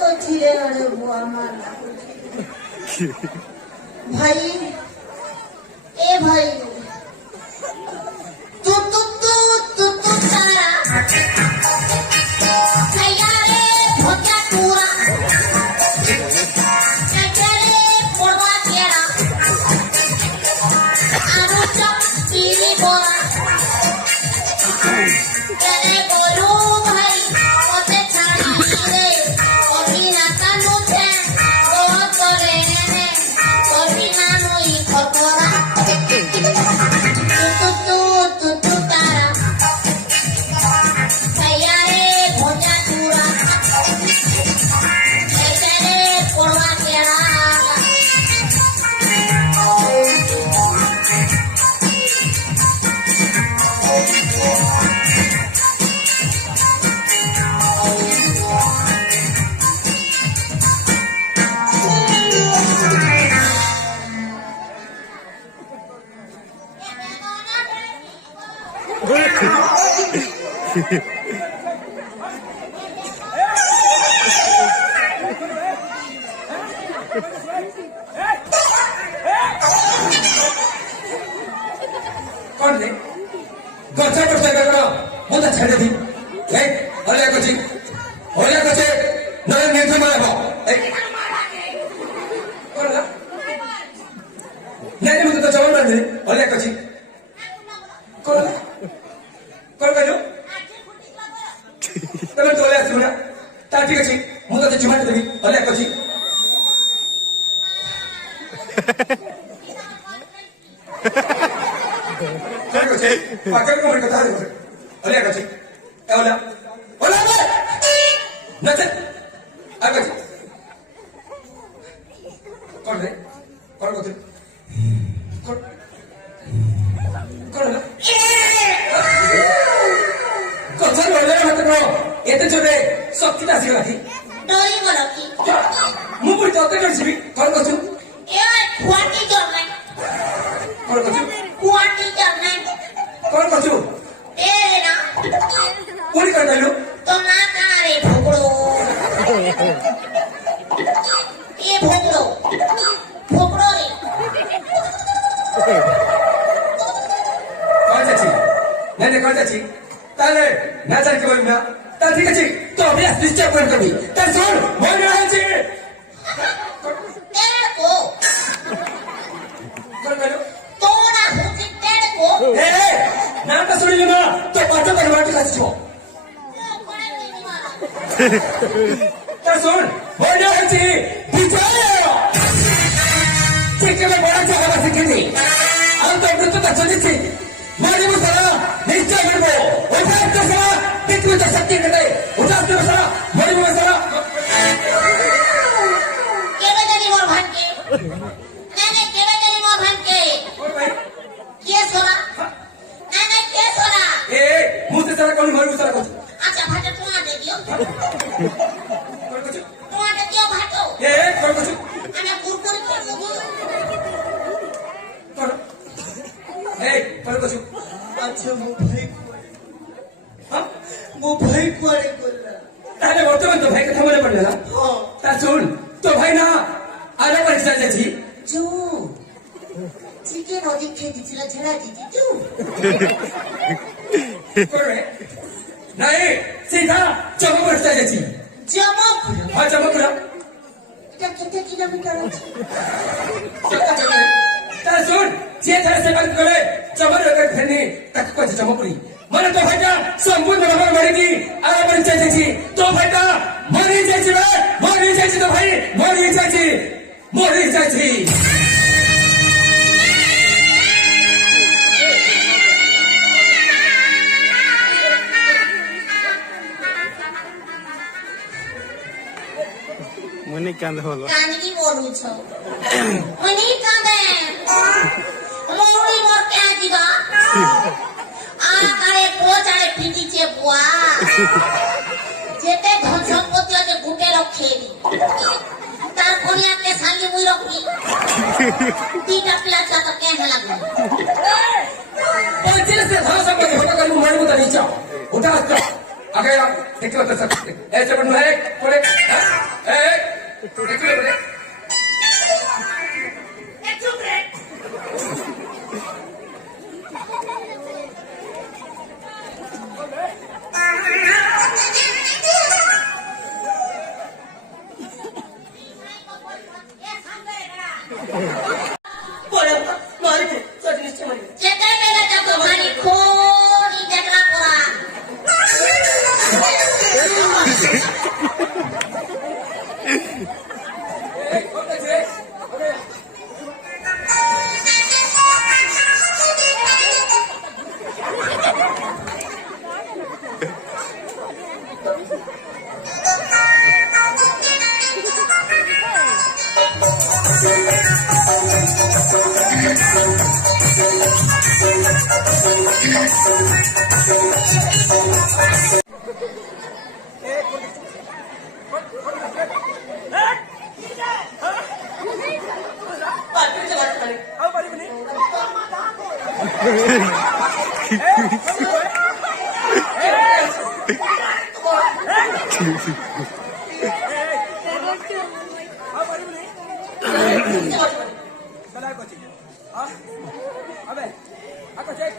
তো ছিলে আরে বুয়া আমার ভাই এ ভাই তু তু তু তু তু তারা খাইয়ারে ভোজা টুয়া কাটারে পড়বা কেরা আরো চপ চিলি বড়া কেনে বলু ভাই ওতে ছাড়ি রে অভিনাতা মুছে বহুত করে নে অভিনানুই খতরা তু তু তু তু তারা খাইয়ারে ভোজা টুয়া কাটারে পড়বা কেরা कौन ले गच्चा गच्चा करो मुझे छेड़ दी ए होले कुछ नरे नेत्र मारे बा ए कौन ला नहीं मुझे तो जवाब दे होले कुछ कौन ला कौन कहलो तमे तो ले सुना ता ठीक अछि मुझे तो जुमाट देबी होले कुछ pakai nomor kata dia. Oleh apa sih? Olah. Olah apa? Nanti. Apa sih? Kau ni? Kau kau tu? Kau lah? Kau cakap oleh apa tu? Itu jodoh. Sok kita sih lagi. Doi bolaki Mumpu itu apa kan sih? Kau kau tu? eh kuati jornai Kau kau tu? kuati jornai Kau kau tu? eh na Kuli kau dah lu? तो ना करे भोगड़ो ये भोगड़ो भोगड़ो रे कौन चाची नहीं कौन चाची ताले ना चल के बोल ना ताल ठीक है ची तो अभी डिस्टर्ब कर कभी ताल सुन बोल रहा है ची तेरे को कौन बोलो तो ना होती तेरे को ए ना तो सुन लेना तो बातों पर मार के खाती छो ताल सुन बोल रहा है ची बिचारे चिक्के में बड़ा सा हवा सिक्की हम तो मृत्यु तक चली थी मारी मुसरा निश्चय करबो उठा तो सरा पितृ तो शक्ति करे उठा तो सरा मारी मुसरा केवे जनी मोर भान के नहीं केवे जनी मोर भान के और भाई के सोना नहीं के सोना ए मुझसे सरा कौन मारी मुसरा कुछ अच्छा भाटे तू आ दे दियो कौन कुछ तू आ दे दियो भाटो ए कौन कुछ अने कुरकुरी कर दो कौन ए कौन कुछ अच्छा मो भाई कोरे कोला ताले वर्तमान तो भाई कथा मने पडला हां ता सुन तो भाई ना आला परीक्षा जायची जो चिकन 어디 खेतीला झरा दीदी तू कोण रे नाही सीधा चमक परीक्षा जायची जमक हा चमकला এটা কেতে কিলোমিটার আছে ता सुन जे थारे से बात करे चमक अगर फेनी तक को चमकली મને તો ભાઈટા સંપૂર્ણ બરાબર મળી ગઈ આ પરીક્ષા જાયची તો ભાઈટા મરી જાયची રે મરી જાયची તો ભાઈ મરી જાયची મને કાંદ હોલો કાનગી બોલું છો મને કાંદે મોરી મોર ક્યાં જીવા આ કારે પોચાડે પીટી છે બુઆ જેતે ધન সম্পত্তি আছে গুটে রক্ষে তার কোনিয়াকে সাঙ্গি মুই রখি তিনটা প্লাস তো কেন লাগবে पंचील से धन संपत्ति होता करी मारी मुता नीचा उठा अस्त्र अगर দেখতে পাচ্ছ এই যে বন্ধু এক করে এই একটু করে একটু ব্রেক বলে মারি তো জিনিসটা মারি যেটাই মেলে যাবো মানে খনি দেখলা পড়া এই করতেছে পারবি না মারি আও পারবি না আও পারবি না চলা কোচি আবে আকো চেক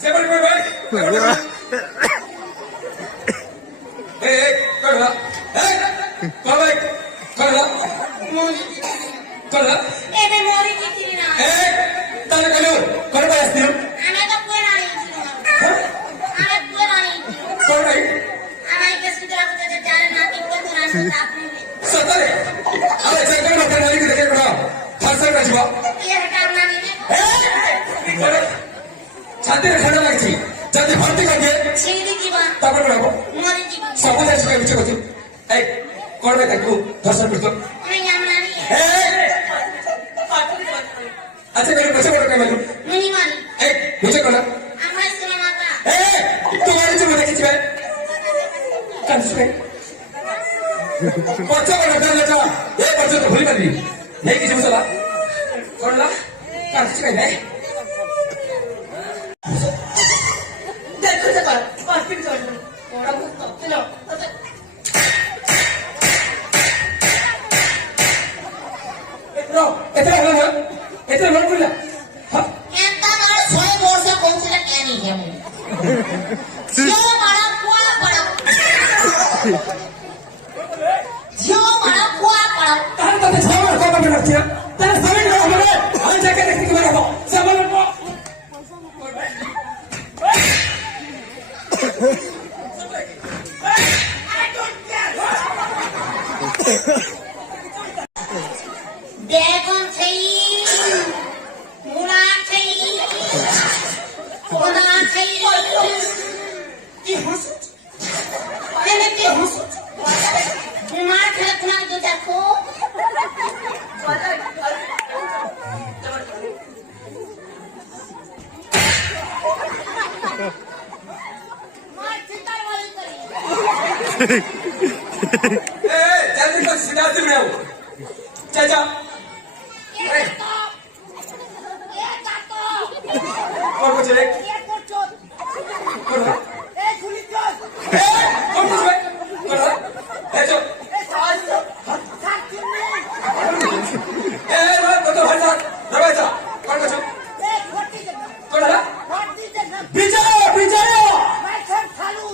সেবার কই ভাই এই করলা এই ভাই করলা মরি করলা এবে মরি চিনি না এই তাহলে কেন করবা আসছিস আমি তো কই না ছিল না আমি কই না করবাই আমি কিছু করা করতে জানি না কি করতে না আপনি সতরে আরে যে কেন আপনার মালিক দেখে কোনা ফাসল কাজব এর কারণ আমি কি করে ছাতে ঠান্ডা লাগছে যাতে ভর্তি করে ছিড়ি দিবা তারপর করব মরি দিবা সবাই আসবে বিচে করতে এই করবে থাকবো দর্শন করতে আমি জানি আচ্ছা কেন বসে পড়ো কেন মিনি মারি এই বুঝে কোনা আমরা সিনেমা মাতা এই তোমার জন্য দেখেছি ভাই কানসে পচা বড় গান এটা এই পর্যন্ত ভুলি পারবি এই কিছু মশলা করলা কানসে নাই দেখো তো পারবি না ওরা তো না No, এটা হলো না এটা মন করলা একটা আর 6 বছর কোনটা কেন হেম জিও মারা কোয়া পড়া জিও মারা কোয়া পড়া তাহলে তাতে ছাওয়ার কথা বলে রাখছি না তাহলে সবাই না হবে আমি যাকে দেখতে কি বলবো সবাই বলবো বেগুন চাই মুলা চাই কোনা চাই কি হাসুচ এনে কি হাসুচ মা খেলা কোনা তো দেখো মা চিন্তার মালি করি এই জলদি করে সিধা से बनाओ चल जा এ কাটো और कुछ रे এ করছো कर এ খুলি চল ए कौन कुछ भाई कर ए जो এ সাজ সাজ তুমি ए रे तो भाई साहब रवा जा कौन कुछ এ ঘটি দে कर ঘটি দে না विजय मैं सब खालू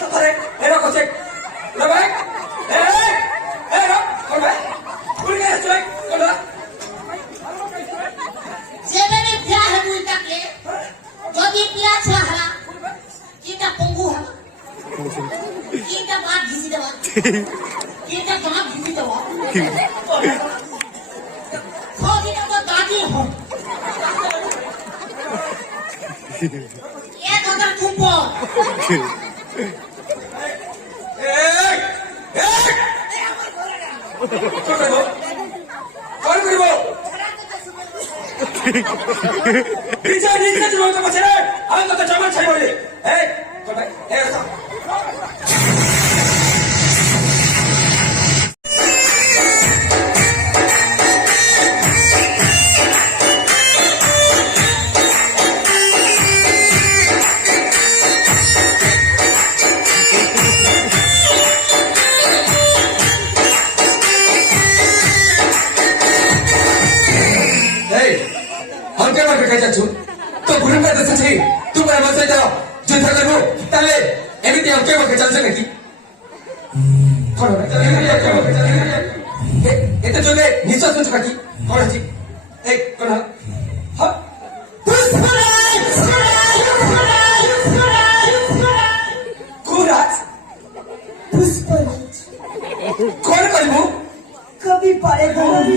सफरे एरा कुछ रवा ए रा कर भाई पूरी है चल कर যেভাবে বিয়া হবু তাকে যদি বিয়া ছোয়া হলা কিটা পঙ্গু হলা কিটা বাদ ঘিসি দেওয়া কিটা দাঁত ঘিসি দেওয়া খদিটা তো দাদি হন এ দাদার কুম্প ए कौन करिबो बिचार निकले जो तो बचरे हम तो चमन छाई बोले ए कोन ए ऐसा तो गुरु का दस छी तू मेरा मत जाओ युद्ध करो ताले एमिति हम के वके चल सके की कौन एते जोले निश्वास सुन की कौन छी एक कौन हां कुराज पुष्पराज कौन करबो कभी पाए कभी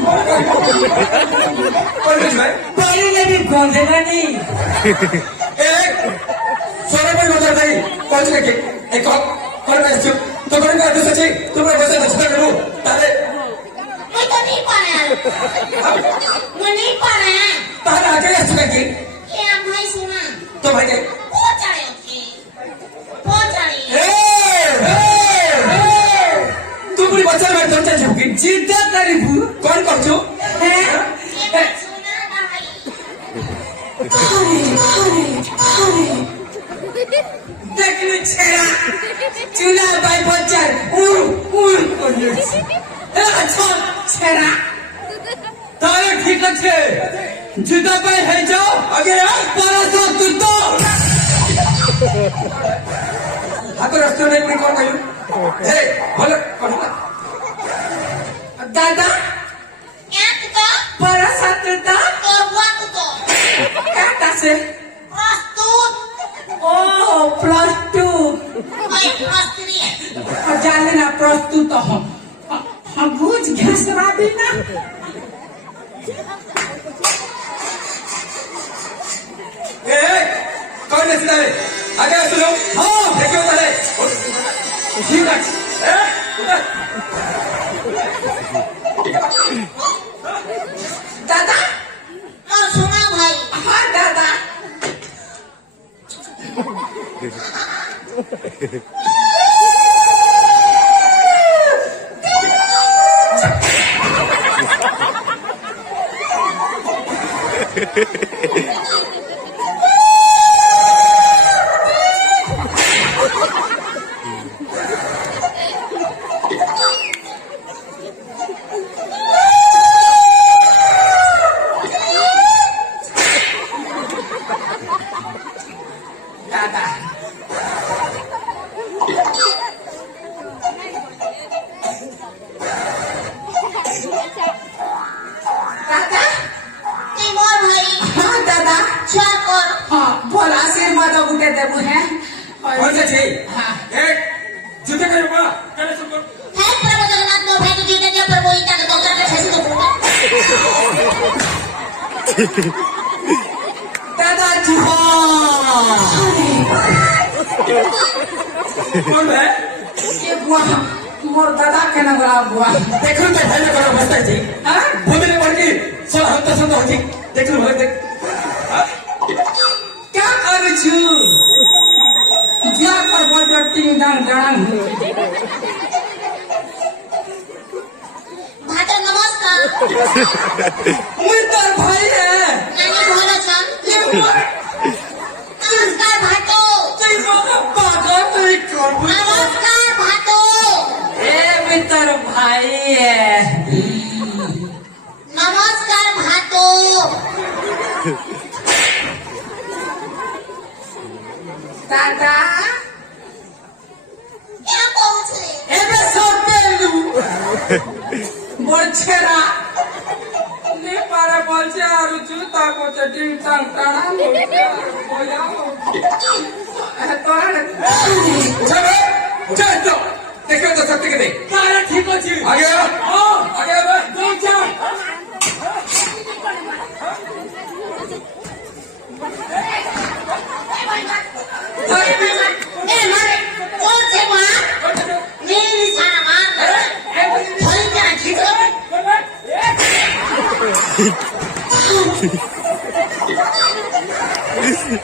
कौन भाई पानी में भी गोंदेगा नहीं एक सोने पर गुजर गई पहुंच के एक कौन है चुप तो कौन का दस छी तुम्हारे बसे दस्ता करो ताले मैं तो नहीं पाया मैं नहीं पाया ताले आगे ऐसे की ये हम भाई सुना तो भाई के पहुंचाए तू पूरी बच्चा में तो चल चुकी चिंता करी भू कौन कर छो ये बात सुना भाई देखने छेड़ा चूल्हा बाई बच्चा उड़ अच्छा छेड़ा तारे ठीक আছে जुदा पाई है जाओ आगे आ परसो तू तो हाथ रास्ते में कोई कौन कहियो ए बोल कौन दादा क्या तो परसो तू तो तो बुat तो kata से प्रस्तुत oh plus 2 मैं प्रस्तुति जाने ना प्रस्तुत हम बुझ घसरा देना ए कौन है सितारे आगे सुनो हां देखो ताले ठीक है ए दादा और सुना भाई हाँ दादा दादा दादा ते मोर भाई हाँ दादा क्या कर हाँ बोला आशीर्वाद बुके देबू है कौन से छी हाँ एक जुते कहियो बा चले सुन है प्रभु जगन्नाथ नो भाई तो जीते क्या प्रभु इता के डॉक्टर के छेसी तो पूरा दादा जी कौन है ये बुआ मोर दादा के ना बोला बुआ देखो तो भाई करो बस्ता छी हाँ बोले पड़ की सब हम तो सुन होती देख लो भले देख क्या कर छू जिया पर बोल टिंग डांग डांग भाटर नमस्कार मित्र भाई है नानी भोला सन नमस्कार भाटो पागल नहीं कर नमस्कार भाटो ए मित्र भाई है नमस्कार भाटो दादा क्या करू छे एबे सोपेलू बोल छेरा ने पारे बोल छे आरु जूता को टिंग टांग टाणा बोला है तो चलो चल तो देखो तो सत्य के दे तारा ठीक अछि आगे आ हां आगे आ दो चार ए मारे कौन से मार मेरी निशाना मार थोड़ी क्या खींच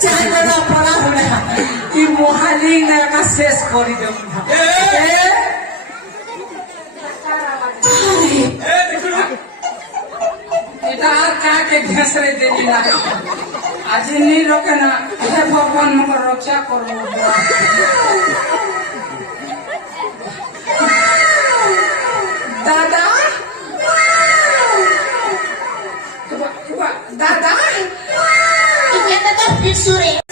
চাইনা পড়া হলে কি মহালি না একটা শেষ করে দেব না এটা আর কাকে ঘেসরে দেলি না আজ নি রোকে না হে ভগবান মঙ্গল রক্ষা করবো দাদা দাদা Itu yang tetap di sore.